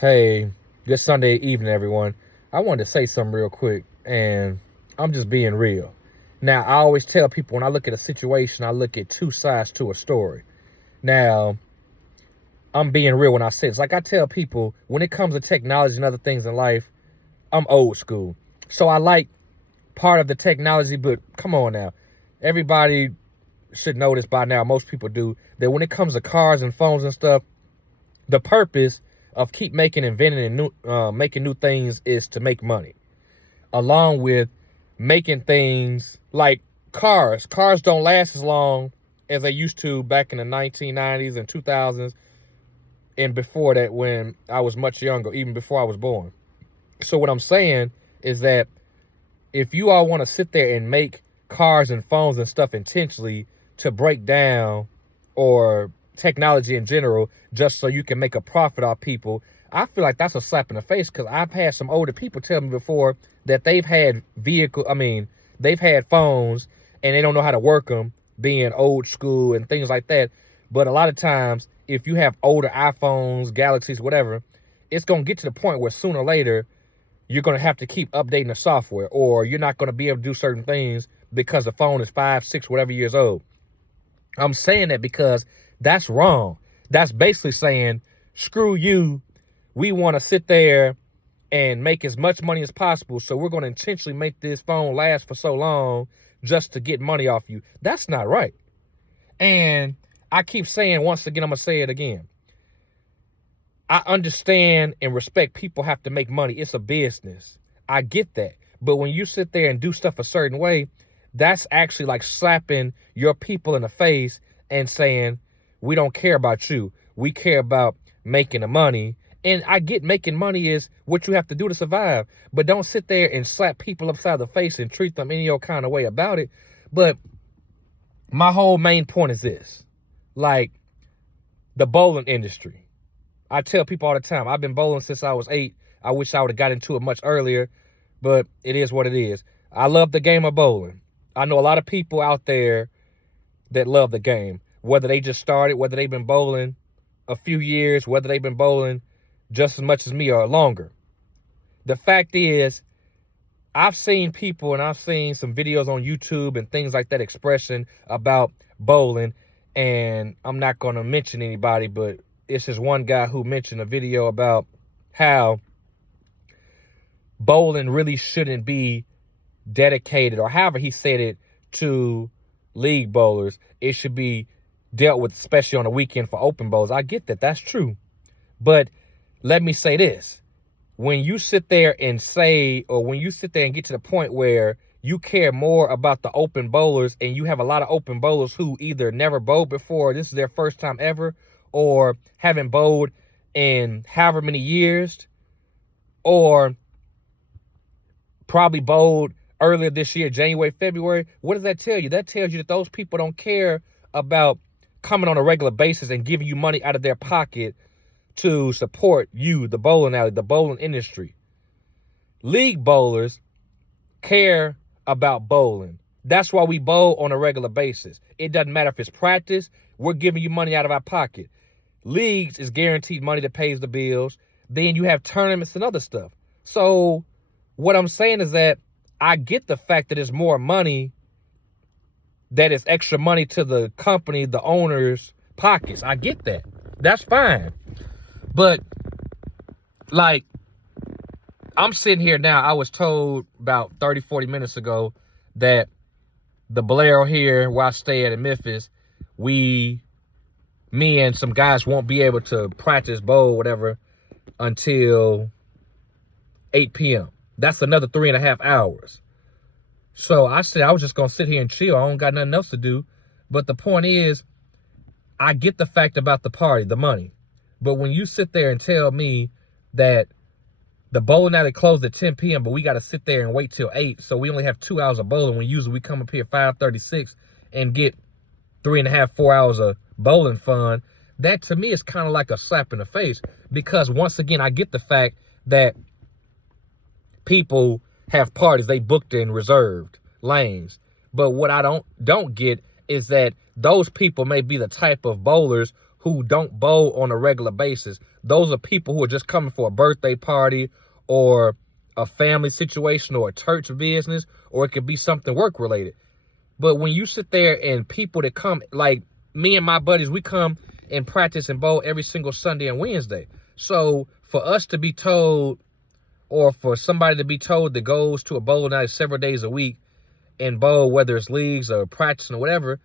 Hey, good Sunday evening, everyone. I wanted to say something real quick, and I'm just being real. Now, I always tell people when I look at a situation, I look at two sides to a story. Now, I'm being real when I say it's like I tell people when it comes to technology and other things in life, I'm old school. So I like part of the technology, but come on now. Everybody should know this by now. Most people do that when it comes to cars and phones and stuff, the purpose of keep making, inventing, and making new things is to make money, along with making things like cars. Cars don't last as long as they used to back in the 1990s and 2000s, and before that, when I was much younger, even before I was born. So what I'm saying is that if you all want to sit there and make cars and phones and stuff intentionally to break down, or technology in general, just so you can make a profit off people, I feel like that's a slap in the face, because I've had some older people tell me before that they've had they've had phones and they don't know how to work them, being old school and things like that. But a lot of times, if you have older iPhones, Galaxies, whatever, it's going to get to the point where sooner or later, you're going to have to keep updating the software, or you're not going to be able to do certain things because the phone is 5, 6, whatever years old. I'm saying that because that's wrong. That's basically saying, screw you. We want to sit there and make as much money as possible, so we're going to intentionally make this phone last for so long just to get money off you. That's not right. And I keep saying, once again, I'm going to say it again. I understand and respect people have to make money. It's a business. I get that. But when you sit there and do stuff a certain way, that's actually like slapping your people in the face and saying, we don't care about you. We care about making the money. And I get making money is what you have to do to survive. But don't sit there and slap people upside the face and treat them any old kind of way about it. But my whole main point is this. Like the bowling industry. I tell people all the time, I've been bowling since I was 8. I wish I would have got into it much earlier, but it is what it is. I love the game of bowling. I know a lot of people out there that love the game, whether they just started, whether they've been bowling a few years, whether they've been bowling just as much as me or longer. The fact is, I've seen people and I've seen some videos on YouTube and things like that expressing about bowling, and I'm not going to mention anybody, but it's just one guy who mentioned a video about how bowling really shouldn't be dedicated, or however he said it, to league bowlers. It should be dealt with, especially on the weekend, for open bowlers. I get that. That's true. But let me say this. When you sit there and say, or when you sit there and get to the point where you care more about the open bowlers, and you have a lot of open bowlers who either never bowled before, this is their first time ever, or haven't bowled in however many years, or probably bowled earlier this year, January, February, what does that tell you? That tells you that those people don't care about coming on a regular basis and giving you money out of their pocket to support you, the bowling alley, the bowling industry. League bowlers care about bowling. That's why we bowl on a regular basis. It doesn't matter if it's practice. We're giving you money out of our pocket. Leagues is guaranteed money that pays the bills. Then you have tournaments and other stuff. So what I'm saying is that I get the fact that it's more money, that is extra money to the company, the owner's pockets. I get that. That's fine. But like, I'm sitting here now. I was told about 30, 40 minutes ago that the Bolero here where I stay at in Memphis, me and some guys won't be able to practice bowl, whatever, until 8 p.m. That's another 3.5 hours. So I said I was just going to sit here and chill. I don't got nothing else to do. But the point is, I get the fact about the party, the money. But when you sit there and tell me that the bowling alley closed at 10 p.m., but we got to sit there and wait till 8, so we only have 2 hours of bowling, when usually we come up here at 5:36 and get 3.5, 4 hours of bowling fun, that to me is kind of like a slap in the face. Because once again, I get the fact that people have parties, they booked in reserved lanes. But what I don't get is that those people may be the type of bowlers who don't bowl on a regular basis. Those are people who are just coming for a birthday party or a family situation or a church business, or it could be something work related. But when you sit there and people that come, like me and my buddies, we come and practice and bowl every single Sunday and Wednesday. So for us to be told, or for somebody to be told that goes to a bowling alley several days a week and bowl, whether it's leagues or practicing or whatever,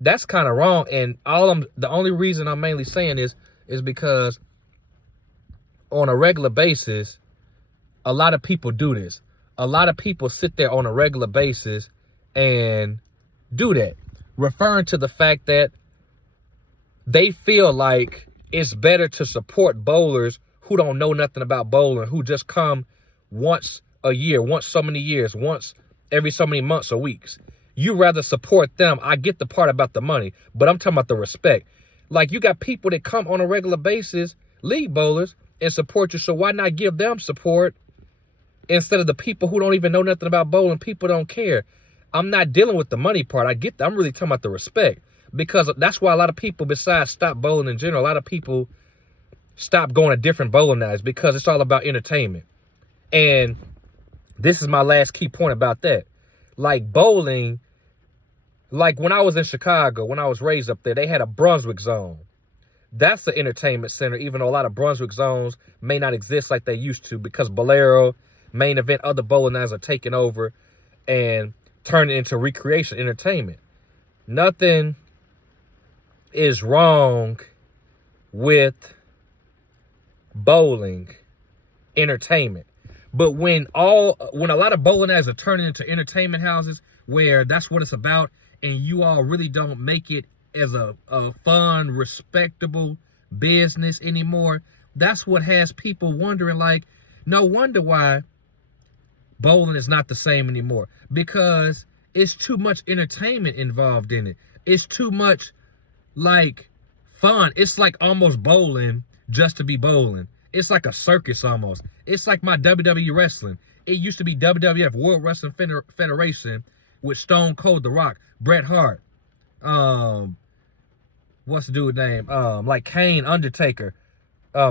that's kind of wrong. And the only reason I'm mainly saying is because on a regular basis, a lot of people do this. A lot of people sit there on a regular basis and do that, referring to the fact that they feel like it's better to support bowlers who don't know nothing about bowling, who just come once a year, once so many years, once every so many months or weeks. You rather support them. I get the part about the money, but I'm talking about the respect. Like, you got people that come on a regular basis, league bowlers, and support you. So why not give them support instead of the people who don't even know nothing about bowling? People don't care. I'm not dealing with the money part. I get that. I'm really talking about the respect, because that's why a lot of people, besides stop bowling in general, a lot of people stop going to different bowling alleys, because it's all about entertainment. And this is my last key point about that. Like, bowling, like when I was in Chicago, when I was raised up there, they had a Brunswick zone. That's the entertainment center, even though a lot of Brunswick zones may not exist like they used to, because Bolero, Main Event, other bowling alleys are taking over and turning it into recreation entertainment. Nothing is wrong with bowling entertainment. But when a lot of bowling alleys are turning into entertainment houses, where that's what it's about, and you all really don't make it as a fun, respectable business anymore, that's what has people wondering, like, no wonder why bowling is not the same anymore, because it's too much entertainment involved in it. It's too much, like, fun. It's like almost bowling just to be bowling. It's like a circus almost. It's like my WWE wrestling. It used to be WWF, World Wrestling Federation, with Stone Cold, The Rock, Bret Hart, what's the dude's name? Like Kane, Undertaker,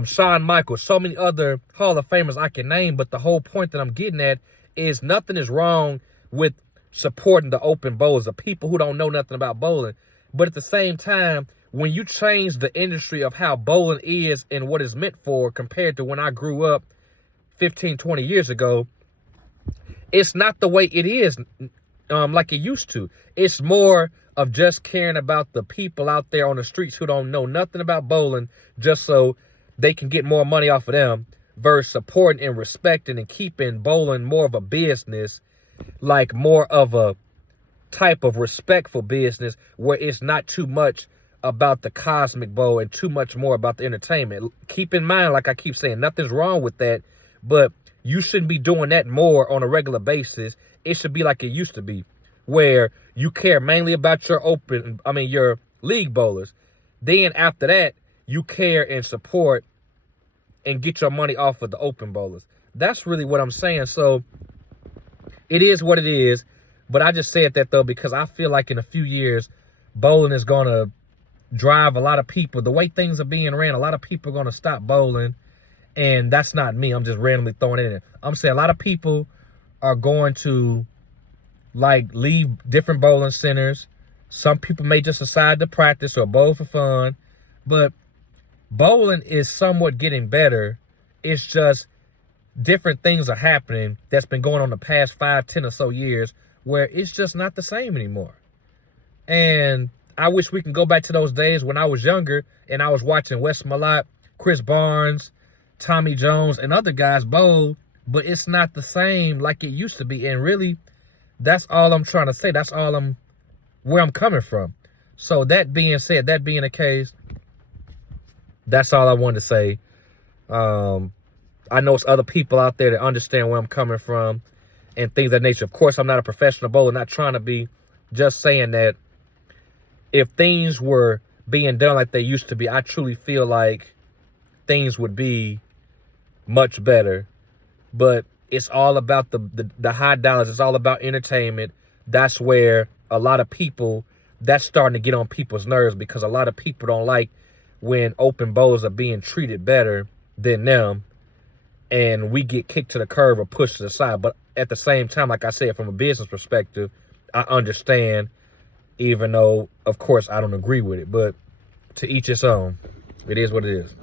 Shawn Michaels, so many other Hall of Famers I can name. But the whole point that I'm getting at is nothing is wrong with supporting the open bowlers, the people who don't know nothing about bowling. But at the same time, when you change the industry of how bowling is and what it's meant for compared to when I grew up 15, 20 years ago, it's not the way it is like it used to. It's more of just caring about the people out there on the streets who don't know nothing about bowling, just so they can get more money off of them, versus supporting and respecting and keeping bowling more of a business, like more of a type of respectful business where it's not too much about the cosmic bowl and too much more about the entertainment. Keep in mind, like I keep saying, nothing's wrong with that, but you shouldn't be doing that more on a regular basis. It should be like it used to be, where you care mainly about your league bowlers. Then after that, you care and support and get your money off of the open bowlers. That's really what I'm saying. So it is what it is. But I just said that, though, because I feel like in a few years, bowling is going to drive a lot of people. The way things are being ran, a lot of people are going to stop bowling. And that's not me. I'm just randomly throwing it in. I'm saying a lot of people are going to, like, leave different bowling centers. Some people may just decide to practice or bowl for fun. But bowling is somewhat getting better. It's just different things are happening that's been going on the past 5, 10 or so years, where it's just not the same anymore. And I wish we can go back to those days when I was younger and I was watching Wes Malott, Chris Barnes, Tommy Jones, and other guys bowl, but it's not the same like it used to be. And really, that's all I'm trying to say. That's all where I'm coming from. So that being said, that being the case, that's all I wanted to say. I know it's other people out there that understand where I'm coming from and things of that nature. Of course, I'm not a professional bowler, not trying to be, just saying that if things were being done like they used to be, I truly feel like things would be much better. But it's all about the high dollars. It's all about entertainment. That's where a lot of people, that's starting to get on people's nerves, because a lot of people don't like when open bows are being treated better than them, and we get kicked to the curb or pushed to the side. But at the same time, like I said, from a business perspective, I understand, even though, of course, I don't agree with it. But to each its own. It is what it is.